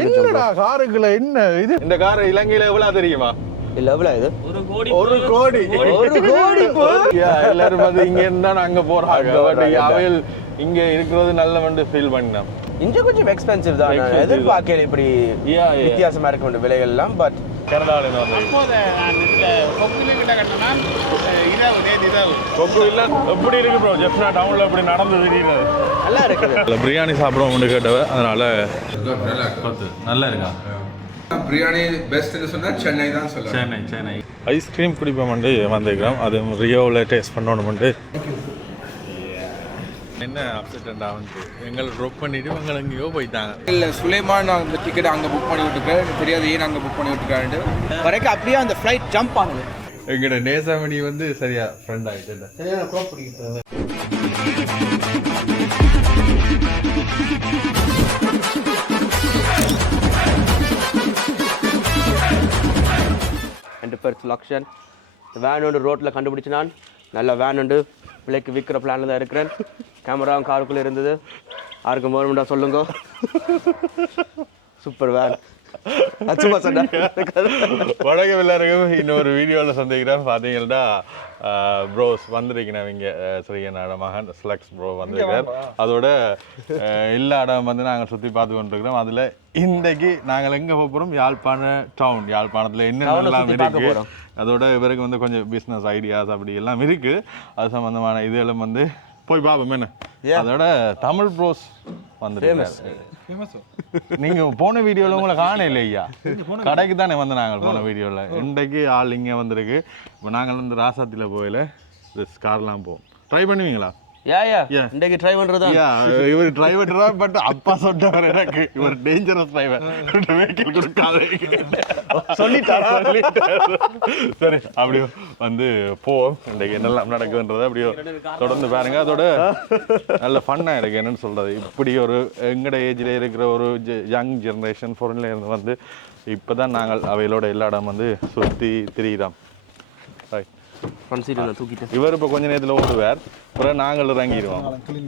என்னடா காருக்குள்ள என்ன இது? இந்த கார் இலங்கையில எவ்வளவு தெரியுமா? இல்ல எவ்வளவு இது? 1 கோடி எல்லாரும் வந்து இங்க இருந்தா அங்க போறாங்க. பட் அவையில் இங்க இருக்கிறது நல்ல வந்து ஃபீல் பண்ணேன். இங்க கொஞ்சம் எக்ஸ்பென்சிவ் தான். எதிர்பார்க்கல இப்படி வித்தியாசமா இருக்க வேண்டிய விலைகள் எல்லாம். பட் கனடால இருந்து வந்து கொக்கு இல்ல எப்படி இருக்கு ப்ரோ? ஜெஃப்னா டவுன்ல எப்படி நடந்து திடீர்னு நல்லா இருக்குது. பிரியாணி சாப்பிடுவோம்னு கேட்டவ, அதனால நல்லா இருக்கா பிரியாணி பெஸ்ட்னு சொன்னா சென்னை தான் சொல்லுவேன். சென்னை ஐஸ்கிரீம் குடிப்போம் வந்துக்கிறோம். அது ரியோவில் டேஸ்ட் பண்ணணும்ட்டு. என்ன அப்செட்டா வந்து எங்களை ட்ராப் பண்ணிட்டு இவங்க எங்கேயோ போயிட்டாங்க. இல்லை சுலைமான் அந்த டிக்கெட் அங்கே புக் பண்ணி விட்டுருக்காரு. எனக்கு தெரியாது ஏன் அங்கே புக் பண்ணி விட்டுருக்காரு வரைக்கும் அப்படியே அந்த ஃப்ளைட் ஜம்ப் ஆகுது. எங்கட நேசமணி வந்து சரியா ஃப்ரெண்ட் ஆகிட்டு சரியான க்ரோப் பிடிக்கிறது. ரெண்டு பேர் லக்ஷன் வேன் ஒன்று ரோட்டில் கண்டுபிடிச்சு நான் நல்ல வேன் உண்டு பிள்ளைக்கு விற்கிற பிளானில் தான் இருக்கிறேன். கேமராவும் காருக்குள்ளே இருந்தது. யாருக்கும் வேணும்டா சொல்லுங்க. Super van. வணக்கம் எல்லாருக்கும். இன்னொரு வீடியோவில் சந்திக்கிறேன். பார்த்தீங்கன்னா ப்ரோஸ் வந்திருக்கேன். இங்கே ஸ்ரீயனோட மகன் ஸ்லக்ஸ் ப்ரோ வந்திருக்கார். அதோட எல்லா இடம் வந்து நாங்கள் சுற்றி பார்த்து கொண்டிருக்கிறோம். அதில் இன்றைக்கு நாங்கள் எங்கே போகிறோம்? யாழ்ப்பாண டவுன். யாழ்ப்பாணத்தில் என்னென்னலாம் இருக்குது, அதோட இவருக்கு வந்து கொஞ்சம் பிஸ்னஸ் ஐடியாஸ் அப்படி எல்லாம் இருக்குது. அது சம்மந்தமான இதெல்லாம் வந்து போய் பார்ப்போம். என்ன அதோட தமிழ் ப்ரோஸ் வந்துருக்காரு. நீங்க போன வீடியோல உங்களை காண இல்லையா? கடைக்கு தானே வந்து நாங்கள் போன வீடியோல. இன்றைக்கு ஆள் இங்கே வந்திருக்கு. இப்போ நாங்கள் வந்து ராசாத்தில போயில கார்லாம் போவோம். ட்ரை பண்ணுவீங்களா? இன்றைக்கு ட்ரை பண்றதா? இவர் டிரைவர் தான். பட் அப்பா சொன்னவர் எனக்கு இவர் டேஞ்சரஸ் டிரைவர், வெஹிக்கிள் கொடுக்காது சொல்லிட்டாரா? சரி, அப்படியே வந்து போவோம். இன்றைக்கு என்னெல்லாம் நடக்குதுன்றதை அப்படியே தொடர்ந்து பாருங்க. அதோட நல்ல ஃபன்னாக இருக்கு. என்னன்னு சொல்றது, இப்படி ஒரு எங்கட ஏஜ்ல இருக்கிற ஒரு யங் ஜெனரேஷன் ஃபாரின்ல இருந்து வந்து இப்போதான் நாங்கள் அவைகளோட எல்லா இடம் வந்து சுற்றி திரியிறோம். இவர் இப்போ கொஞ்ச நேரத்தில் ஓடுவார், அப்புறம் நாங்கள் இறங்கிடுவோம்.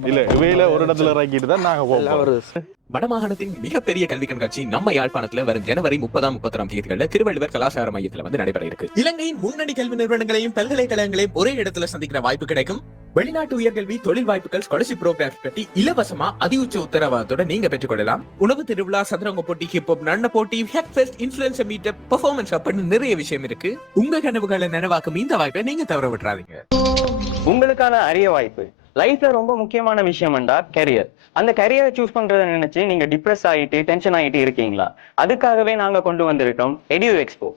இல்ல இவையில ஒரு இடத்துல இறங்கிட்டு தான் நாங்கள் போவோம். வடமாகாணத்தின் மிகப்பெரிய கல்வி கண்காட்சி நம்ம யாழ்ப்பாணத்துல வரும் ஜனவரி 30, 31 தேதிகளில் திருவள்ளுவர் கலாச்சார மையத்துல வந்து நடைபெற இருக்கு. இலங்கையின் முன்னணி கல்வி நிறுவனங்களையும் பல்கலைக்கழகங்களையும் ஒரே இடத்துல சந்திக்கிற வாய்ப்பு கிடைக்கும். வெளிநாட்டு உயர்கல்வி, தொழில் வாய்ப்புகள், ஸ்காலர்ஷிப் ப்ரோக்ராம் கட்டி இலவசமா அதிஉச்ச உத்தரவாதத்தோட நீங்க பெற்றுக்கொள்ளலாம். உணவு திருவிழா, சதுரங்க போட்டி, ஹிப்ஹாப் நடன போட்டி, head fest, influencer meetup, performance அப்படின்னு நிறைய விஷயம் இருக்கு. உங்க கனவுகளை நினைவாக்கும் இந்த வாய்ப்பை நீங்க தவற விட்டுறாதீங்க. உங்களுக்கான அரிய வாய்ப்பு. லைஃப்ல ரொம்ப முக்கியமான விஷயம்டா கெரியர். அந்த கெரியரை சூஸ் பண்றதை நினைச்சு நீங்க டிப்ரெஸ் ஆகிட்டு டென்ஷன் ஆகிட்டு இருக்கீங்களா? அதுக்காகவே நாங்க கொண்டு வந்திருக்கோம் எடியூ எக்ஸ்போ.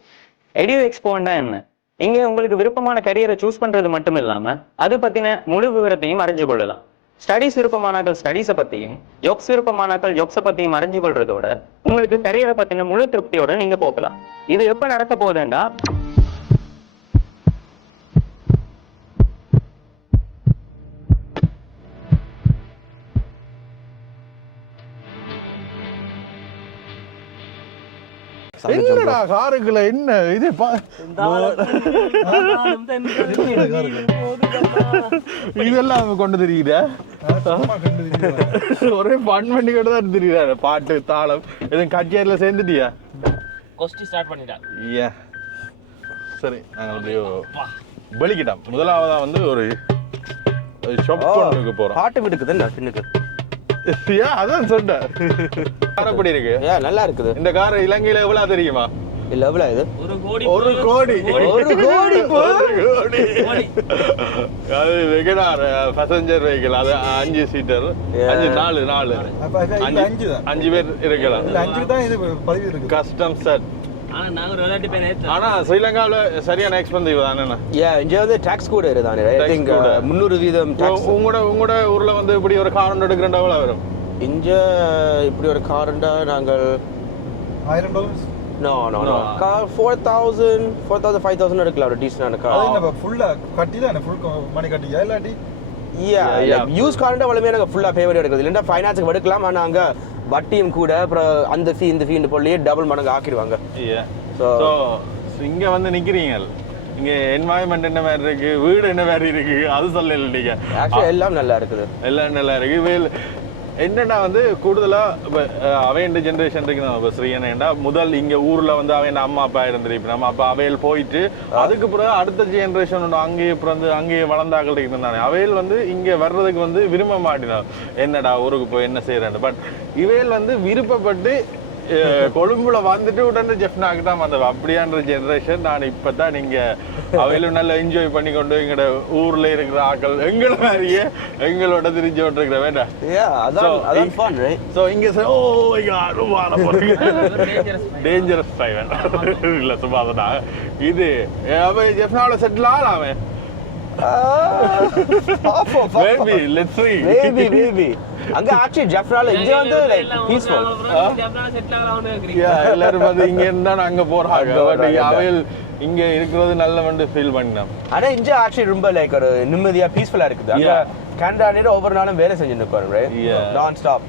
எடியூ எக்ஸ்போன்னா என்ன? இங்க உங்களுக்கு விருப்பமான கரியரை சூஸ் பண்றது மட்டும் இல்லாம அது பத்தின முழு விவரத்தையும் அறிஞ்சு கொள்ளலாம். ஸ்டடிஸ் விருப்பமானாக்கள் ஸ்டடிஸை பத்தியும், ஜொப்ஸ் விருப்பமானாக்கள் ஜொப்ஸை பத்தியும் அறிஞ்சு கொள்றதோட உங்களுக்கு கரியரை பத்தின முழு திருப்தியோட நீங்க போகலாம். இது எப்ப நடக்க போகுதுன்னா என்னடா காருக்குள்ள என்ன இது? இதெல்லாம் கொண்டு தெரியுதா? ஒரே ஃபன் பண்ணி கொண்டு தான் தெரியுதா? பாட்டு தாளம் எதுவும் கச்சேரியில் சேர்ந்துட்டியா? சரி, நாங்கள் அப்படியே வெளிக்கிட்டோம். முதலாவதா வந்து ஒரு ஷாப் கொண்டு போறோம். பாட்டு வீட்டுக்கு தான் பின்னுக்கு. அதான் சொன்னேன். கார் எப்படி இருக்கு? நல்லா இருக்குது. இந்த கார் இலங்கையில எவ்வளவு தெரியுமா? இல்ல எவ்வளவு இது? 1 கோடி. அது வெகனார் பேசஞ்சர் வெஹிக்கிள். அது 5 சீட்டர், 5 பேர் இருக்கலாம். Custom set. ஆனா ஸ்ரீலங்காவில சரியான எக்ஸ்பென்சிவ் தானே? இங்க வந்து டாக்ஸ் கூட இருக்குதானே? I think 300% tax. உங்களோட ஊர்ல வந்து இப்படி ஒரு கார் எடுக்கிறண்டா எவ்வளவு வரும்? இங்க இப்படி ஒரு கார்ண்டா நாங்கள் $1000. நோ கார் 4000 5000 எடுக்கலாம். ஒரு டீசன்டான கார். அது என்ன ஃபுல்லா கட்டில ஃபுல் மணி கட்டியா இல்லாட்டி? யூஸ் கார்ண்டா வளமே நாங்க ஃபுல்லா பே பண்ணி எடுக்கிறது. இல்லன்னா ஃபைனான்ஸ்க்கு எடுக்கலாம். ஆனா அங்க வட்டியும் கூட, அப்புறம் அந்த ஃபீ இந்த ஃபீன்னு போலயே டபுள் மடங்கு ஆக்கிடுவாங்க. ஸோ இங்க வந்து நிக்கிறீங்க, இங்க என்வாயன்மெண்ட் என்ன மாதிரி இருக்கு, வீடு என்ன மாதிரி இருக்கு, அது சொல்லல நீங்க. ஆக்சுவலி எல்லாம் நல்லா இருக்குது. எல்லாம் நல்லா இருக்கு. என்னன்னா வந்து கூடுதலா அவையண்ட ஜென்ரேஷன் இருக்கு நம்ம ஸ்ரீயனா முதல் இங்க ஊர்ல வந்து அவன் அம்மா அப்பா இருந்திருப்போம் நம்ம அப்ப அவையல் போயிட்டு அதுக்கு பிறகு அடுத்த ஜென்ரேஷன் ஒன்று அங்கேயே பிறந்து அங்கேயே வளர்ந்தாக்கள் இருந்தானே அவையல் வந்து இங்க வர்றதுக்கு வந்து விரும்ப மாட்டினான் என்னடா ஊருக்கு போய் என்ன செய்யறேன் பட் இவையல் வந்து விருப்பப்பட்டு கொழும்புல வந்துட்டு உடனே ஜெஃப்னாக்கு தான் வந்தவ அப்படியான்ற ஜெனரேஷன் நான் இப்பதான் நீங்க அவையிலும் நல்லா என்ஜாய் பண்ணி கொண்டு எங்களோட ஊர்ல இருக்கிற ஆக்கள் எங்களை மாதிரியே எங்களோட தெரிஞ்சு கொண்டிருக்கிற வேண்டாம் சோ இங்க ஓ டேஞ்சரஸ் டிரைவர் இல்ல சும்மா தான் இது அவன் ஜெஃப்னாவோட செட்டில் ஆகலாமே maybe let's see maybe அங்க ஆக்சுவலி ஜெஃப்னால இங்க வந்து லைக் பீஸ்ஃபுல் எல்லாரும் வந்து இங்க இருந்தா அங்க போறாங்க பட் அவையில் இங்க இருக்கிறது நல்ல வந்து ஃபீல் பண்ணோம் ஆனா இங்க ஆக்சுவலி ரொம்ப லைக் ஒரு நிம்மதியா பீஸ்ஃபுல்லா இருக்குது அங்க கனடால ஒவ்வொரு நாளும் வேலை செஞ்சுட்டு இருக்காரு ரைட் நான் ஸ்டாப்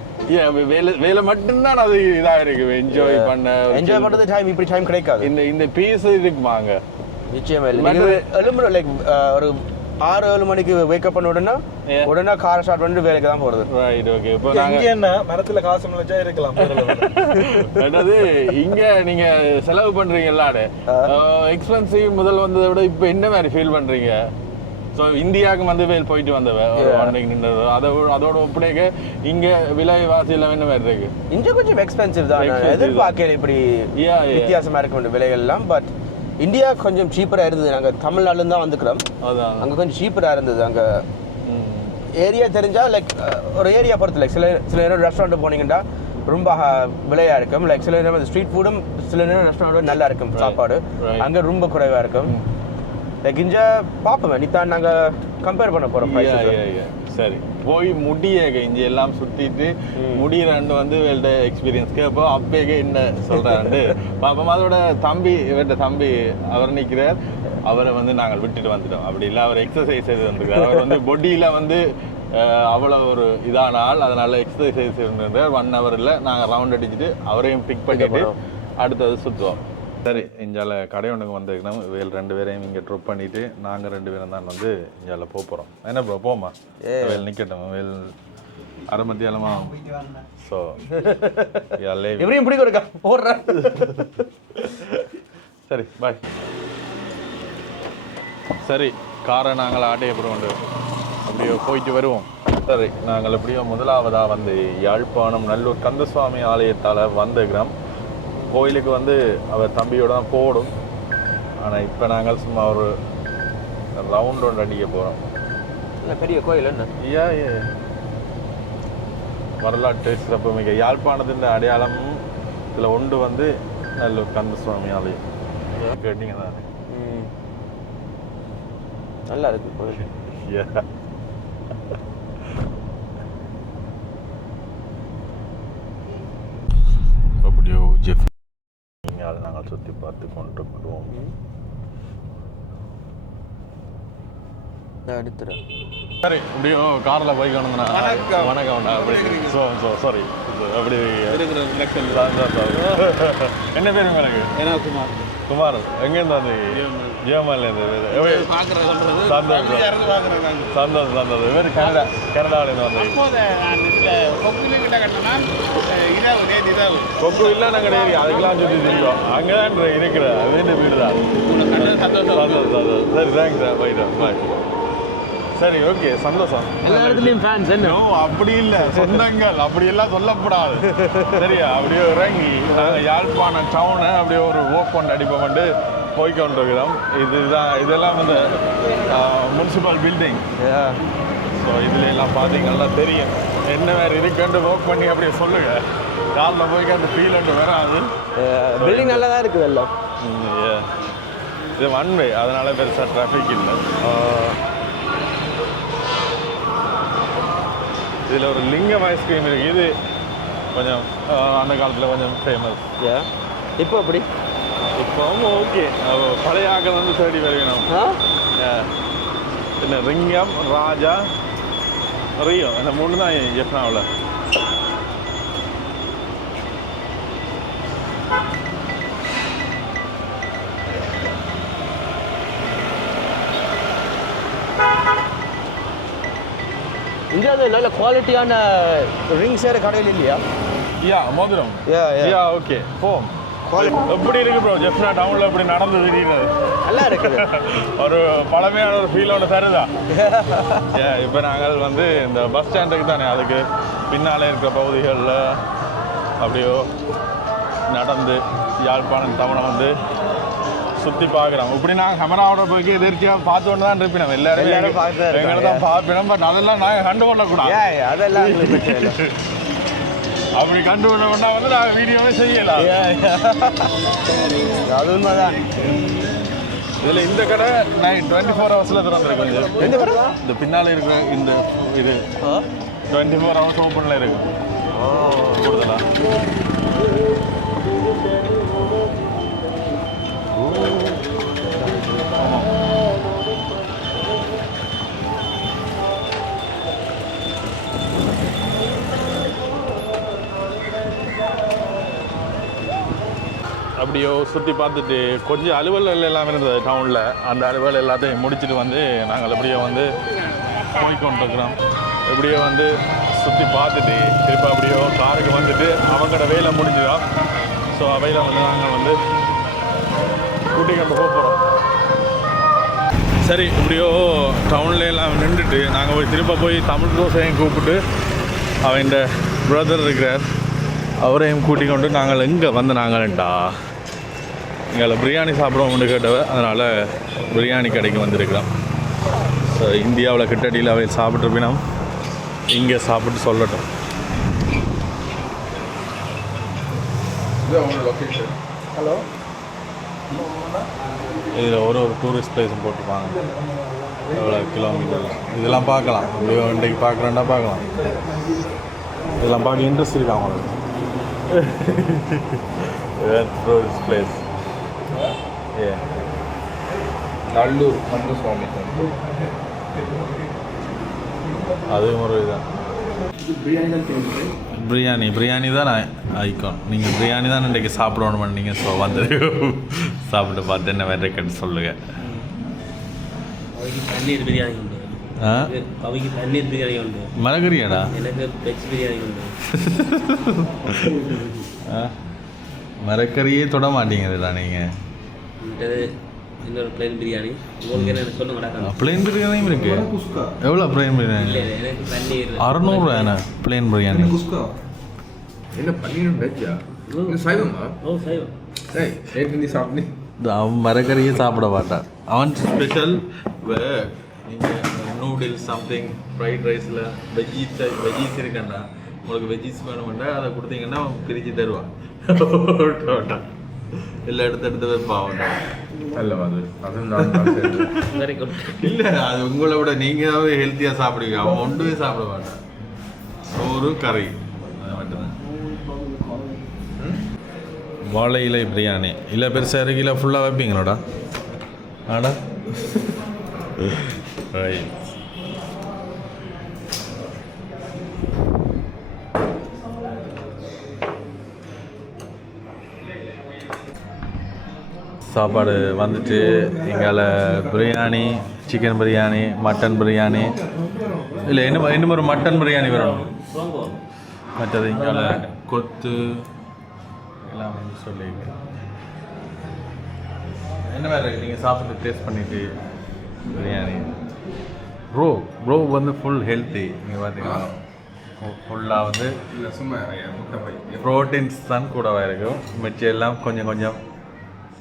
வேலை மட்டும்தான் அது இதா இருக்கு என்ஜாய் பண்றது டைம் இப்படி டைம் கிடைக்காது இந்த பீஸ் இருக்குமாங்க நிச்சயமா இல்லை எழும்புற லைக் ஒரு 6-7 மணிக்கு வேக்கப் பண்ண உடனே கார் ஸ்டார்ட் பண்ணிட்டு வேலைக்கு தான் போறது ரைட் ஓகே இப்போ இங்க என்ன மரத்துல காசு முளைச்சா இருக்கலாம் அதாவது இங்க நீங்க செலவு பண்றீங்கல்ல எக்ஸ்பென்சிவ் முதல் வந்ததை விட இப்போ என்ன மாதிரி ஃபீல் பண்றீங்க ஸோ இந்தியாவுக்கு வந்து வேல் போயிட்டு வந்தவ ஒரு ஒன்றைக்கு நின்றது அதோட ஒப்படைக்க இங்க விலைவாசி எல்லாம் என்ன மாதிரி இருக்கு இங்க கொஞ்சம் எக்ஸ்பென்சிவ் தான் எதிர்பார்க்கல இப்படி வித்தியாசமா இருக்க விலைகள் எல்லாம் பட் இந்தியா கொஞ்சம் சீப்பரா இருந்தது நாங்க தமிழ்நாடுல தான் வந்துக்கிறோம் அங்க கொஞ்சம் சீப்பரா இருந்தது அங்க ஏரியா தெரிஞ்சா லைக் ஒரு ஏரியா பொறுத்து லைக் சில நேரம் ரெஸ்டாரண்ட் போனீங்கன்னா ரொம்ப விலையா இருக்கும் லைக் சில நேரம் ஸ்ட்ரீட் ஃபுட்டும் சில நேரம் ரெஸ்டாரண்ட் நல்லா இருக்கும் சாப்பாடு அங்க ரொம்ப குறைவா இருக்கும் லைக் இங்க பாப்போம் நித்தான் நாங்க கம்பேர் பண்ண போறோம் சரி போய் முடிய இங்க எல்லாம் சுத்திட்டு முடியறாண்டு வந்து வேல்ட எக்ஸ்பீரியன்ஸ் கேப்போ அப்பேக என்ன சொல்றாண்டு பாப்போம் அதோட தம்பி அவர் நிற்கிறார் அவரை வந்து நாங்கள் விட்டுட்டு வந்துட்டோம் அப்படி இல்லை அவர் எக்ஸசைஸ் செய்து வந்திருக்காரு அவர் வந்து பொடியில வந்து அவ்வளோ ஒரு இதான ஆள் அதனால எக்ஸசைஸ் இருந்திருந்தார் 1 ஹவர்ல நாங்கள் ரவுண்ட் அடிச்சுட்டு அவரையும் பிக் பண்ணிட்டு அடுத்தது சுற்றுவோம் சரி இஞ்சால கடை ஒன்றுக்கு வந்துருக்கணும் வேல் 2 பேரையும் இங்கே ட்ராப் பண்ணிட்டு நாங்கள் 2 பேரும் தான் வந்து இஞ்சால போகிறோம் என்ன ப்ரோ போமா வேல் நிற்கட்டும் வேல் அரை மத்தியாலமா ஸோ எப்படியும் பிடிக்க இருக்கா போடுறேன் சரி பாய் சரி காரை நாங்கள் ஆட்டையை போட்டு அப்படியே போயிட்டு வருவோம் சரி நாங்கள் எப்படியோ முதலாவதாக வந்து யாழ்ப்பாணம் நல்லூர் கந்தசுவாமி ஆலயத்தால் வந்துக்கிறோம் கோயிலுக்கு வந்து அவர் தம்பியோட தான் போடும் ஆனால் இப்போ நாங்கள் சும்மா ஒரு ரவுண்ட் ஒன்று அடிக்க போகிறோம் இல்லை பெரிய கோயில் என்ன வரலாற்று சிறப்பு மிக யாழ்ப்பாணத்தின் அடையாளம் இதில் ஒன்று வந்து நல்லூர் கந்தசுவாமி ஆலயம் கேட்டீங்க தானே நல்லா இருக்கு கோயில் அப்படியோ ஜெஃப் அதை நாங்கள் சுற்றி பார்த்து கொண்டிருக்கிறோம் எடுத்துறேன் சரி அப்படியோ காரில் போய் கொண்டுனா வணக்கம் அப்படி சாரி அப்படி என்ன பேர் உங்களுக்கு ஏன்னா குமார் குமார் எங்கேருந்து வந்து ஜியோமாலேருந்து சந்தோஷம் வேறு கனடாவிலேருந்து வந்து கொக்கு இல்லை நாங்கள் ஏறி அதுக்கெல்லாம் சுற்றி தெரியும் அங்கே தான் இருக்கிற வீட்டு வீடு தான் சந்தோஷம் சரி தேங்க்ஸ் போயிட்டு பாய் சரி ஓகே சந்தோஷம் எல்லா இடத்துலயும் ஃபேன்ஸ் என்ன அப்படி இல்லை சொந்தங்கள் அப்படியெல்லாம் சொல்லக்கூடாது சரியா அப்படியே இறங்கி நாங்கள் யாழ்ப்பாணம் டவுனை அப்படியே ஒரு வாக் பண்ண அடிப்போம்ட்டு போய்கொண்டிருக்கிறோம் இதெல்லாம் வந்து முனிசிபல் பில்டிங் ஸோ இதுல எல்லாம் பார்த்தீங்கன்னா தெரியும் என்ன வேறு இருக்குன்ட்டு வாக் பண்ணி அப்படியே சொல்லுங்க காலில் போய்க்கு அந்த ஃபீல் வராது பில்டிங் நல்லா தான் இருக்குது எல்லாம் இது 1 வே அதனால பெருசாக டிராஃபிக் இல்லை இதில் ஒரு லிங்கம் ஐஸ்கிரீம் இருக்குது இது கொஞ்சம் அந்த காலத்தில் கொஞ்சம் ஃபேமஸ் இப்போ அப்படி இப்போவும் ஓகே பழைய ஆக்கள் வந்து தேடி வருகணும் என்ன ரிங்கம் ராஜா ரியோ இந்த 3 தான் ஜெஃப்னாவில் இங்கே வந்து நல்ல குவாலிட்டியான ரிங் சேர கடையில் இல்லையா? யா மோதிரம் யா ஓகே போம் குவாலிட்டி எப்படி இருக்கு ப்ரோ ஜெஃப்னா டவுனில் எப்படி நடந்து திடீர்னு நல்லா இருக்குது. ஒரு பழமையான ஒரு ஃபீலோட தருதா? இப்போ நாங்கள் வந்து இந்த பஸ் ஸ்டாண்டுக்கு தானே அதுக்கு பின்னாலே இருக்கிற பகுதிகளில் அப்படியோ நடந்து யாழ்ப்பாணம் டவுனை வந்து சுற்றி பார்க்குறோம். இப்படி நாங்கள் கேமராவோட போய் எதிர்த்தியாக பார்த்து கொண்டு தான் இருப்பினோம். எல்லாரும் எங்களை தான் பார்ப்பினோம். பட் அதெல்லாம் நாங்கள் கண்டு கொள்ளக்கூடாது. அதெல்லாம் அப்படி கண்டு கொண்டா வந்து நாங்கள் வீடியோவே செய்யலாம். அது உண்மைதான். இதில் இந்த கடை நைட் 24 ஹவர்ஸில் திறந்துருக்கு. இந்த பின்னால் இருக்கிற இந்த இது 24 ஹவர்ஸ் ஓப்பனில் இருக்கு கூடுதலாக. அப்படியோ சுற்றி பார்த்துட்டு கொஞ்சம் அலுவல் எல்லாம் இருந்தது டவுனில். அந்த அலுவல் எல்லாத்தையும் முடிச்சுட்டு வந்து நாங்கள் அப்படியே வந்து போய்கொண்டிருக்கிறோம். எப்படியோ வந்து சுற்றி பார்த்துட்டு திருப்பி அப்படியோ காருக்கு வந்துட்டு அவங்களோட வேலை முடிஞ்சுதான். ஸோ அவையில் வந்து நாங்கள் வந்து கூட்டிகிட்டு போக போகிறோம். சரி இப்படியோ டவுன்ல எல்லாம் நின்றுட்டு நாங்கள் போய் திரும்ப போய் தமிழ் தோசையும் கூப்பிட்டு அவன் பிரதர் இருக்கிறார் அவரையும் கூட்டிக் கொண்டு நாங்கள் எங்கே வந்து நாங்கள்டா எங்களை பிரியாணி சாப்பிடுவோம்னு கேட்டவ. அதனால் பிரியாணி கடைக்கு வந்திருக்கிறோம். ஸோ இந்தியாவில் கிட்டடியில் அவை சாப்பிட்ருப்பினோம். இங்கே சாப்பிட்டு சொல்லட்டும். ஹலோ இதில் ஒரு டூரிஸ்ட் பிளேஸும் போட்டுருப்பாங்க. எவ்வளோ கிலோமீட்டர் இதெல்லாம் பார்க்கலாம். இப்படியோ இன்றைக்கு பார்க்குறேன்னா பார்க்கலாம். இதெல்லாம் பார்க்க இன்ட்ரெஸ்ட் இருக்கா அவங்களுக்கு? டூரிஸ்ட் பிளேஸ் நல்லூர் மன்னுசுவாமி அதுவும் ஒரு இதுதான். பிரியாணி தான் ஐக்கான். நீங்கள் பிரியாணி தான் இன்றைக்கு சாப்பிடணும் நீங்கள். ஸோ வந்து சாப்பிட்டு பார்த்து என்ன வேறு இருக்குன்னு சொல்லுங்கள். பன்னீர் பிரியாணி உண்டு. அவைக்கு பன்னீர் பிரியாணி உண்டு. மரகரியாடா? எனக்கு வெஜ் பிரியாணி உண்டு. மரக்கறியே தொட மாட்டீங்கடா நீங்கள். இன்னொரு பிளேன் பிரியாணி உங்களுக்கு என்ன சொல்லுங்க. பிளேன் பிரியாணியும் இருக்கு. எவ்வளோ பிளேன் பிரியாணி? இல்லை எனக்கு பன்னீர் 600 என்ன பிளேன் பிரியாணி? என்ன பன்னீர் வெஜ்ஜா? சைவமா? ஓ சைவம். ஏய் ஏற்கனவே சாப்பிட்டு அவன் மரக்கறியே சாப்பிட மாட்டான். அவன் ஸ்பெஷல் நீங்கள் நூடுல்ஸ் சம்திங் ஃப்ரைட் ரைஸில் வெஜ்ஜீஸ் இருக்கேன்டா. உங்களுக்கு வெஜ்ஜீஸ் வேணுமெண்டா அதை கொடுத்தீங்கன்னா அவன் பிரித்து தருவான். இல்லை எடுத்து வைப்பான். அல்லவா அது அதுவும் வெரி குட். இல்லை அது உங்களை விட நீங்களாவே ஹெல்த்தியாக சாப்பிடுவீங்க. அவன் ஒன்றுமே சாப்பிட மாட்டான். சோறு கறி அது மட்டும்தான். வாழை இலை பிரியாணி இல்லை பெருசாக இருக்கில ஃபுல்லாக வைப்பீங்களோடா? ஆடா ரைட். சாப்பாடு வந்துட்டு எங்களை பிரியாணி, சிக்கன் பிரியாணி, மட்டன் பிரியாணி. இல்லை இன்னும் ஒரு மட்டன் பிரியாணி வரணும். மற்றது இங்கே கொத்து எல்லாம் சொல்லியிருக்கேன். என்ன வேறு நீங்கள் சாப்பிட்டு டேஸ்ட் பண்ணிவிட்டு பிரியாணி. ப்ரோ வந்து ஃபுல் ஹெல்த்தி. நீங்கள் பார்த்தீங்கன்னா ஃபுல்லாக வந்து ப்ரோட்டீன்ஸ் தான் கூடவா இருக்கும். மிச்சம் எல்லாம் கொஞ்சம் கொஞ்சம்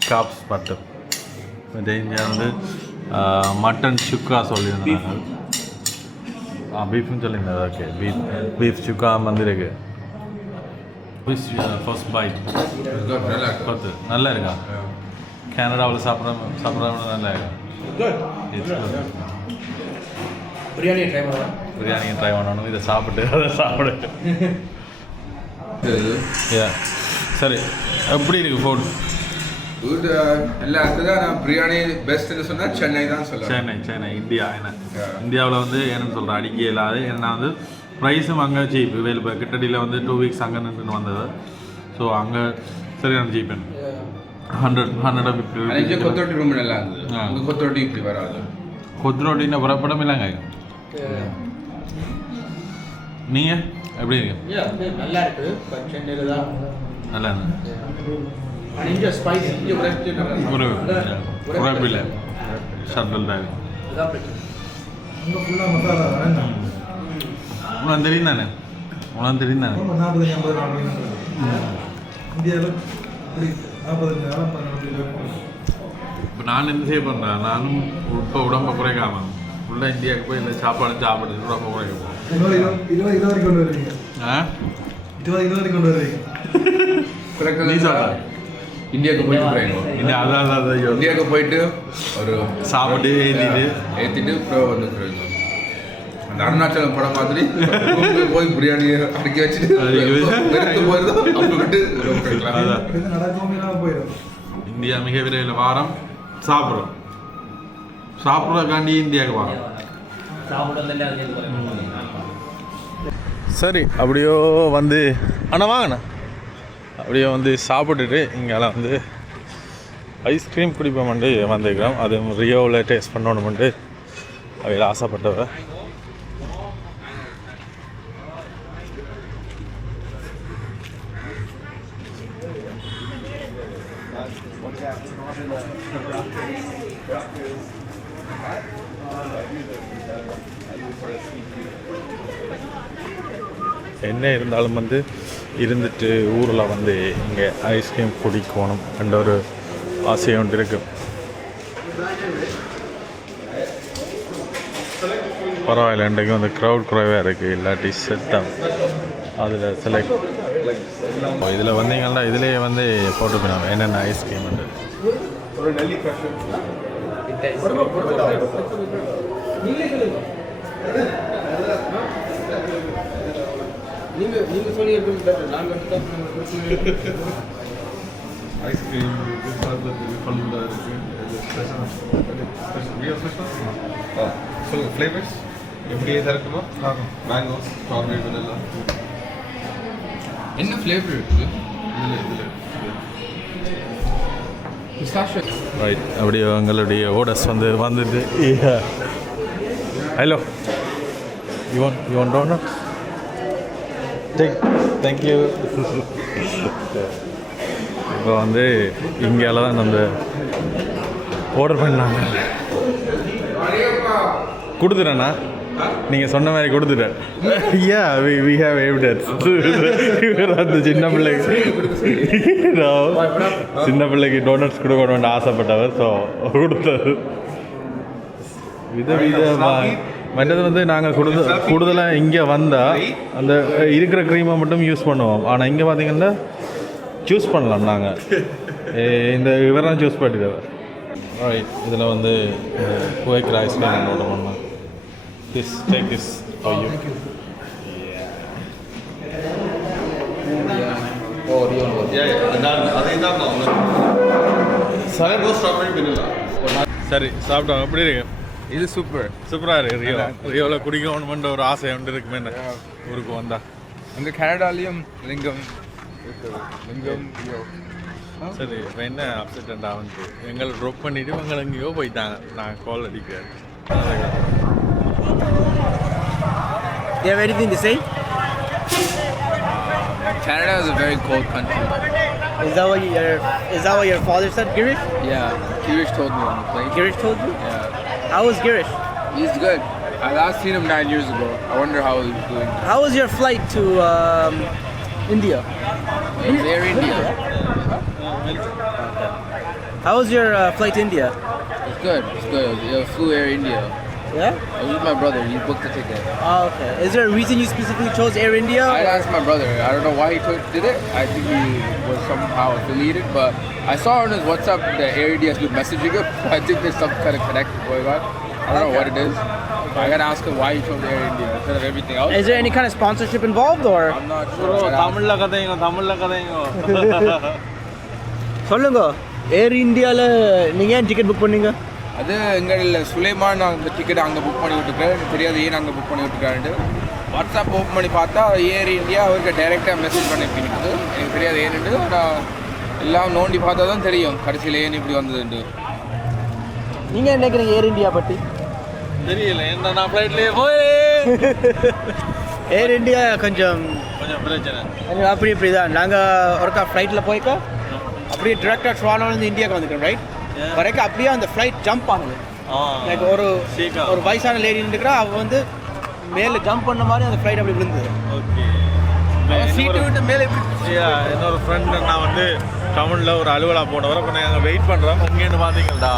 காப்ஸ் மட்டும். இங்கே வந்து மட்டன் சுக்கா சொல்லியிருந்தாங்க. பீஃப்னு சொல்லியிருந்தாங்க. ஓகே பீஃப் சுக்கா வந்துருக்கு. ஃபர்ஸ்ட் பைட் கொத்து நல்லா இருக்கா? கனடாவில் சாப்பிட்றவங்க நல்லா இருக்கா? பிரியாணியை ட்ரை பண்ணணும். இதை சாப்பிட்டு அதை சாப்பிடு. சரி எப்படி இருக்குது ஃபுட்? குட். எல்லாத்துக்கும் தான் நான் பிரியாணி பெஸ்ட்னு சொன்னால் சென்னை தான் சொல்லுவேன். சென்னை இந்தியா. என்ன இந்தியாவில் வந்து என்னென்னு சொல்கிறேன் அடிக்க இல்லாது. ஏன்னா வந்து ப்ரைஸும் அங்கே சீப். வேலை இப்போ கிட்டடியில் வந்து 2 வீக்ஸ் அங்கே நின்று வந்தது. ஸோ அங்கே சரியான சீப். 150 கொத்தரொட்டி ரொம்ப நல்லா இருந்தது. கொத்தரொட்டி இப்படி வராது. கொத்தரொட்டின்னு புறப்படம் இல்லைங்க. நீங்கள் எப்படி இருக்கு? நல்லா இருக்குது பட் சென்னையில் தான் நல்லா இங்கே ஸ்பைசி இங்கே குறைப்பில்லை ஷட்டில் தான் இங்கே ஃபுல்லாக மசாலா வேண்டாம். உனக்கு தெரியும் தானே ஆமா, 45-50 இந்தியாவில் இப்படி 45 இப்போ நான் என்ன செய்ய பண்ணுறேன், நானும் இப்போ உடம்பை குறைக்காம ஃபுல்லாக இந்தியாவுக்கு போய் இந்த சாப்பாடு சாப்பிட்டு உடம்பை குறைக்க போகிறோம். 20 வரைக்கும் கொண்டு வருவீங்க. ஆ 20 வரைக்கும் கொண்டு வருவீங்க. நீ சொல்ற இந்தியாவுக்கு போயிட்டு போயிருங்க. அதான் இந்தியாவுக்கு போயிட்டு ஒரு சாப்பிட்டு ஏற்றிட்டு அப்புறம் வந்துருக்குறீங்க. அந்த அருணாச்சலம் படம் மாதிரி போய் பிரியாணி அடிக்க வச்சுட்டு போயிருந்தோம் அப்படி விட்டு அதான் இது நடக்காமலாம் போயிடும். இந்தியா மிக விரைவில் வாரம் சாப்பிட்றோம், சாப்பிட்றதுக்காண்டி இந்தியாவுக்கு வாரம். சரி, அப்படியோ வந்து அண்ணா வாங்கண்ணா, அப்படியே வந்து சாப்பிட்டுட்டு இங்கெல்லாம் வந்து ஐஸ்கிரீம் குடிப்போம்ட்டு வந்துருக்கிறோம். அது ரியோவில் டேஸ்ட் பண்ணணுமெண்டு அவையில் ஆசைப்பட்டவ. என்ன இருந்தாலும் வந்து இருந்துட்டு ஊரில் வந்து இங்கே ஐஸ்கிரீம் குடிக்கணும் என்ற ஒரு ஆசை ஒன்று இருக்கு. பரவாயில்ல, இன்றைக்கு வந்து க்ரௌட் குறைவாக இருக்குது, இல்லாட்டி செத்தம் அதில் செலக்ட். இதில் வந்தீங்கன்னா இதிலேயே வந்து போட்டு போயிடும் என்னென்ன ஐஸ்கிரீம் வந்து. நீங்கள் சொல்லியிருக்கீங்க நாங்கள் ஐஸ்கிரீம் சொல்லுங்கள், ஃப்ளேவர்ஸ் எப்படி எதாக இருக்குமா? Mango, strawberry, vanilla. என்ன ஃப்ளேவர் இருக்குது ரைட், அப்படியே எங்களுடைய ஓடர்ஸ் வந்து வந்துட்டு. Hello, you want donut? Thank you. இப்போ வந்து இங்கேயால தான் நம்ம ஆர்டர் பண்ணாங்க. கொடுத்துட்டேண்ணா, நீங்கள் சொன்ன மாதிரி கொடுத்துட்டேன். Yeah we have evidence. அந்த சின்ன பிள்ளைக்கு டோனட்ஸ் கொடுக்கணும்னு ஆசைப்பட்டவர், ஸோ கொடுத்தது. மற்றது வந்து நாங்கள் கூடுதலாக இங்கே வந்தால் அந்த இருக்கிற க்ரீமை மட்டும் யூஸ் பண்ணுவோம். ஆனால் இங்கே பார்த்தீங்கன்னா சூஸ் பண்ணலாம். நாங்கள் இந்த இவரெல்லாம் சூஸ் பண்ணிடுவோம். ரைட், இதில் வந்து குவைக்கிற ஐஸ்கிரீம் ஆர்டர் பண்ணலாம். This, take this for you. சரி, சாப்பிட்டோம். எப்படி இருக்கு? இது சூப்பராக இருக்கு. ரியோவில் குடிக்கணுமென்ற ஒரு ஆசை ஒன்று இருக்குமே என்ன ஊருக்கு வந்தா. அங்கே கனடாலையும் லிங்கம். சரி, இப்போ என்ன அப்செட்டாக வந்து எங்களை ட்ராப் பண்ணிவிட்டு எங்களை எங்கேயோ போயிட்டாங்க. நான் கால் அடிக்கிறேன். You have anything to say? Canada is a very cold country. Is that what your father said, Girish? Yeah, Girish told me on the plane. Girish told you? Yeah. How was Girish? He's good. I last seen him 9 years ago. I wonder how he's doing. How was your flight to India? It was Air India. How was your flight to India? It's good. It's good. It flew Air India. Yeah? I was with my brother. He booked the ticket. Oh, okay. Is there a reason you specifically chose Air India? I asked my brother. I don't know why he did it. I think he was somehow affiliated, but I saw on his WhatsApp that Air India has been messaging him. So I think there's some kind of connection going on. I don't know what it is. I gotta ask him why he chose Air India instead of everything else. Is there any kind of sponsorship involved or? I'm not sure. தமிழில் கதைங்க. சொல்லுங்க, ஏர் இந்தியாவில் நீங்கள் ஏன் ticket book பண்ணீங்க? அது எங்களில் சுலைமான் அந்த ticket அங்கே புக் பண்ணி விட்டுருக்காரு. எனக்கு தெரியாது ஏன் அங்கே புக் பண்ணி விட்டுருக்காருன்ட்டு. வாட்ஸ்அப் ஓப்பன் பண்ணி பார்த்தா ஏர் இந்தியா அவருக்கு டைரெக்டாக மெசேஜ் பண்ணிருக்கீங்க. எனக்கு தெரியாது ஏன்னு. நான் எல்லாம் நோண்டி பார்த்தா தான் தெரியும் கடைசியில் ஏன் இப்படி வந்ததுன்ட்டு. நீங்கள் என்ன நினைக்கிறீங்க ஏர் இந்தியா பற்றி? தெரியல, என்ன நான் ஃப்ளைட்லேயே போய் ஏர் இந்தியா கொஞ்சம் பிரச்சனை. அப்படி இப்படி தான். நாங்கள் ஒருக்கா ஃப்ளைட்டில் போய்க்க அப்படியே டிரெக்டாக ட்ரானோலேருந்து இந்தியாவுக்கு வந்துட்டோம் ரைட். வரைக்கும் அப்படியே அந்த ஃப்ளைட் ஜம்ப் ஆனது. லைக் ஒரு வயசான லேடி இருக்கிறா, அவள் வந்து மேலே ஜம்ப் பண்ண மாதிரி அந்த ஃப்ளைட் அப்படி விழுந்தது. ஓகே. சீட்டு விட்டு மேலே எப்படி என்னோட ஃப்ரெண்டு நான் வந்து டவுனில் ஒரு அலுவலாக போனவரை இப்போ நாங்கள் வெயிட் பண்ணுறோம். இங்கேன்னு பார்த்தீங்கள்டா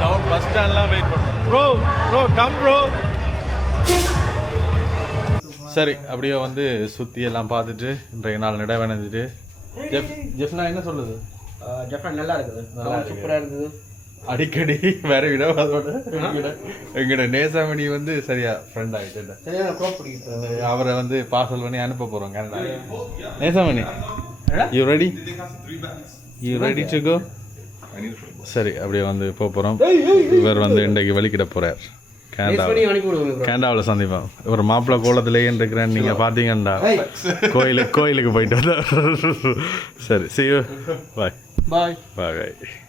டவுன் பஸ் ஸ்டாண்ட்லாம் வெயிட் பண்ணுறோம். Bro come bro. சரி, அப்படியே வந்து சுற்றி எல்லாம் பார்த்துட்டு இன்றைய நாள் நிறைவடைஞ்சிட்டு ஜெஃப்னா என்ன சொல்லுது? ஜப்பான் நல்லா இருக்குது, சூப்பராக இருந்தது. அடிக்கடி வேற விட அதோட எங்கட நேசமணி வந்து சரியா ஃப்ரெண்ட் ஆகிட்டு சரியான க்ரோப் பிடிக்கிறது. அவரை வந்து பார்சல் பண்ணி அனுப்ப போகிறோம் Canada. Nesamani, you ready to go? சரி, அப்படியே வந்து போகிறோம். இவர் வந்து இன்றைக்கு வெளிக்கிட போகிறார். கேண்டாவில் சந்திப்போம். ஒரு மாப்பிள்ளை கோலத்திலேயே இருக்கிறேன். நீங்கள் பார்த்தீங்கண்டா கோயிலுக்கு போயிட்டு வந்தார். சரி, see you. Bye. Bye Bye.